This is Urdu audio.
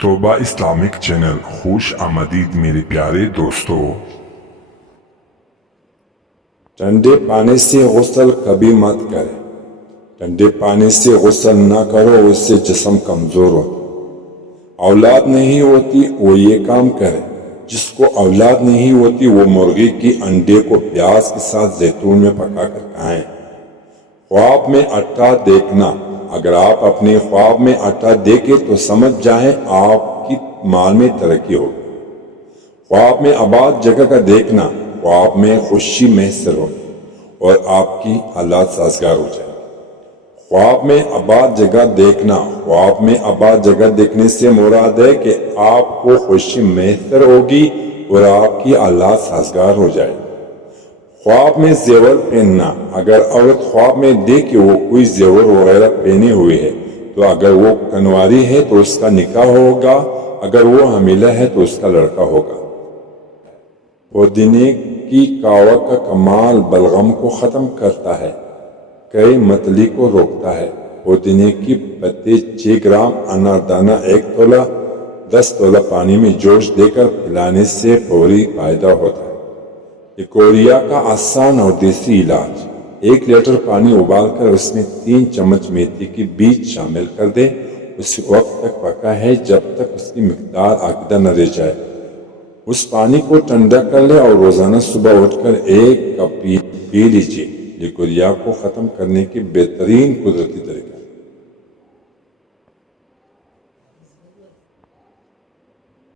توبہ اسلامک چینل خوش آمدید میرے پیارے دوستو۔ ٹھنڈے پانی سے غسل کبھی مت کرے۔ ٹھنڈے پانی سے غسل نہ کرو، اس سے جسم کمزور ہوتا۔ اولاد نہیں ہوتی وہ یہ کام کرے، جس کو اولاد نہیں ہوتی وہ مرغی کی انڈے کو پیاز کے ساتھ زیتون میں پکا کر کھائیں۔ خواب میں آٹا دیکھنا۔ اگر آپ اپنے خواب میں آٹا دیکھیں تو سمجھ جائیں آپ کی مال میں ترقی ہوگی۔ خواب میں آباد جگہ کا دیکھنا، خواب میں خوشی محسوس ہوگی اور آپ کی حالات سازگار ہو جائیں گے۔ خواب میں آباد جگہ دیکھنا، خواب میں آباد جگہ دیکھنے سے مراد ہے کہ آپ کو خوشی محسوس ہوگی اور آپ کی حالات سازگار ہو جائیں گے۔ خواب میں زیور پہننا۔ اگر عورت خواب میں دیکھے وہ کوئی زیور وغیرہ پہنے ہوئے ہے تو اگر وہ کنواری ہے تو اس کا نکاح ہوگا، اگر وہ حاملہ ہے تو اس کا لڑکا ہوگا۔ پودینے کی کاوا کا کمال بلغم کو ختم کرتا ہے، کئی متلی کو روکتا ہے۔ پودینے کی پتے 6 گرام، اناردانہ 1 تولہ، 10 تولہ پانی میں جوش دے کر پلانے سے فوری فائدہ ہوتا ہے۔ لیکوریا کا آسان اور دیسی علاج۔ 1 لیٹر پانی ابال کر اس میں 3 چمچ میتھی کے بیج شامل کر دے۔ اس وقت تک پکا ہے جب تک اس کی مقدار عقیدہ نہ رہ جائے۔ اس پانی کو ٹھنڈا کر لے اور روزانہ صبح اٹھ کر 1 کپ پی لیجیے۔ لیکوریا کو ختم کرنے کے بہترین قدرتی طریقہ۔